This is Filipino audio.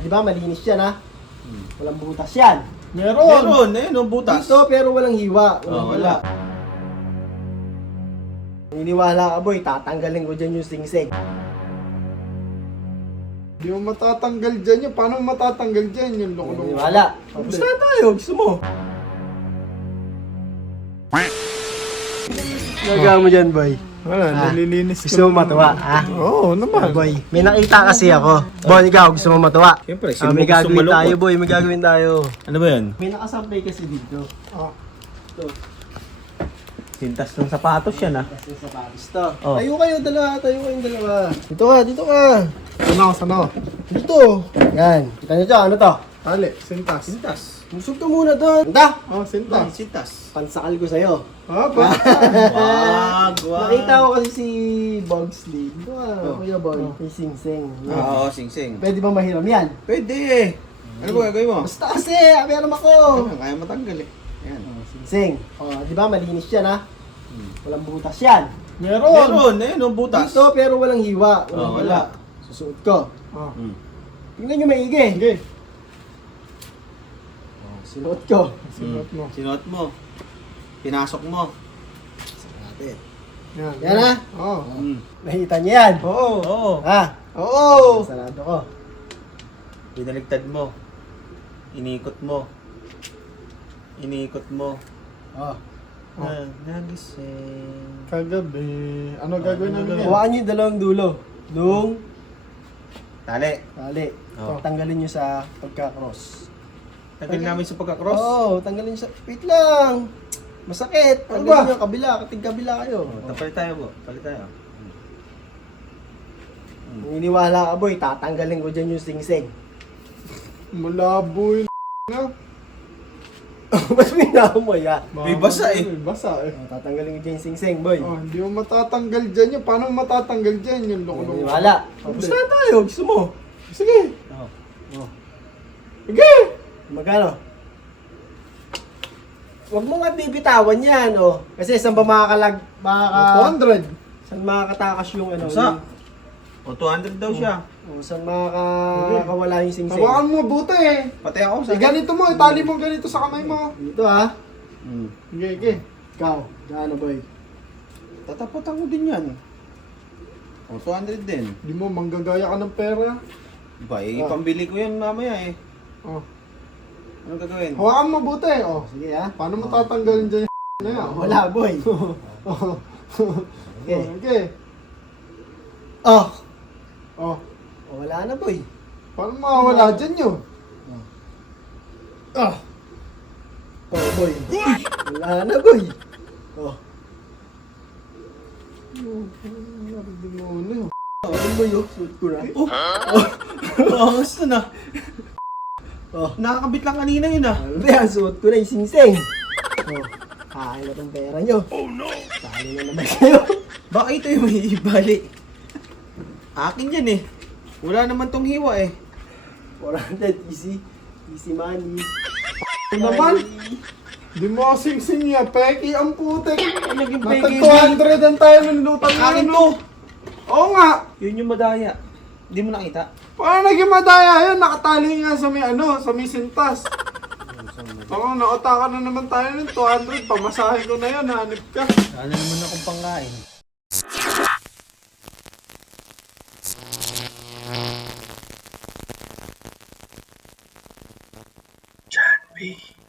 di ba malinis yan ha? Walang butas yan. Meron, ayun, butas. Dito pero walang hiwa. Wala. Niniwala ka boy, tatanggalin ko dyan yung singsing. Di mo matatanggal dyan yun. Paano matatanggal dyan yung loko-loko? Niniwala. Tapos na tayo, gusto mo. Nagawa mo dyan boy. Wala, nililinis Gusto mo matuwa ha? Oo, naman. Boy, may nakita kasi ako. Bon, ikaw, gusto mo matuwa? Siyempre, May gagawin tayo boy, may gagawin tayo. Ano ba yan? May nakasampay kasi dito. Oh. Ito. Sintas ng sapatos yan, ah. Kasi sa Paris to. Oh. Tayo kayong dalawa. Dito ka. Sana ako. Dito. Yan. Kita nyo dyan, ano to? Tali, sintas. Sintas. Musog ka muna doon. Anda! Oh, sintas. Sintas. Pansakal ko sa'yo. Ah, ba? Wag. Nakita ko kasi si Bogsley. Dito ka, Kuya Boy. May singsing. Oo, sing-sing. Pwede ba mahiram yan? Pwede. Ano ba gagawin mo? Basta kasi, meron ako. Kaya matanggal eh. Ayan. Singsing. Di ba malinis yan ha? Walang butas yan. Meron, ayun, butas. Dito pero walang hiwa. Wala. Susuot ko. Oh. Tingnan nyo maigi. Sige. Sinuot ko. Sinuot mo. Sinuot mo. Pinasok mo. Natin. Yan. Yan ha? Oo. Nakita niyo yan? Oo. Oo. Ha? Oo. Sarado ko. Binaligtad mo. Inikot mo. Inikot mo. Oh. Nagising. Kagabi. Ano gagawin namin yan? Hawakan niyo yung dalawang dulo. Dung. Tali. Tali. Oh. Tanggalin niyo sa pagka-cross. Tanggal namin sa pagka-cross. Oo, tanggalin niyo sa... Wait lang. Masakit. Ano Tanggalin ba? niyo kabila. Katig-kabila kayo. Palit tayo, bo. Palit tayo. Niniwala ka boy, tatanggalin ko dyan yung singsing. Malabo yung na. Mas minamoy ha? May basa eh. May basa eh. Tatanggalin ko dyan yung singsing boy. Oh, hindi mo matatanggal dyan yun. Paano matatanggal dyan yung loko-loko? Niniwala. Tapos na tayo. Gusto mo? Sige. Oh. Sige. Magkano? Huwag mo nga bibitawan yan, oh. Kasi saan ba makaka... 200. Saan makakatakas yung ano? Sa? O, 200 daw siya. Saan makakawala yung singsing? Hawakan mo buti eh. Pati ako sa Ganito mo, itali mo ganito sa kamay mo. Dito ha? Sige, sige. Ikaw, gaano boy? Tataputan ko din yan. O, 200 din. Hindi mo, manggagaya ka ng pera. Ba, pambili ko yan mamaya eh. Oh. Anong gagawin? Hawakan mo buti. Oh. Sige ha? Paano mo tatanggalin dyan yung na yan? Wala boy. Oh. Okay. Okay. Oh! Oh. Wala na boy. Paano mawawala dyan yun? Oh boy. Wala na boy. Oh. Demonyo. Ano boy oh? Suot ko na. Oh, gusto na. Oh. Nakakabit lang kanina yun ah. Ano ba yan? Suot ko na yung singsing. Oh. Kain na tong pera nyo. Oh no! Sali na naman kayo. Baka ito yung may ibali. Akin yan eh. Wala naman tong hiwa eh. 400, easy. Easy money. Ano naman? Di mo sing-sing niya. Peki ang putik. Naging Natag peke. 200 ang tayo ng lutang Akin ngayon. to. Oo nga. Yun yung madaya. Hindi mo nakita? Paano naging madaya yun? Nakatali nga sa may sa may sintas. Oo, nautakan na naman tayo ng 200. Pamasahe ko na yun, hanip ka. Wala naman akong pangkain. John B.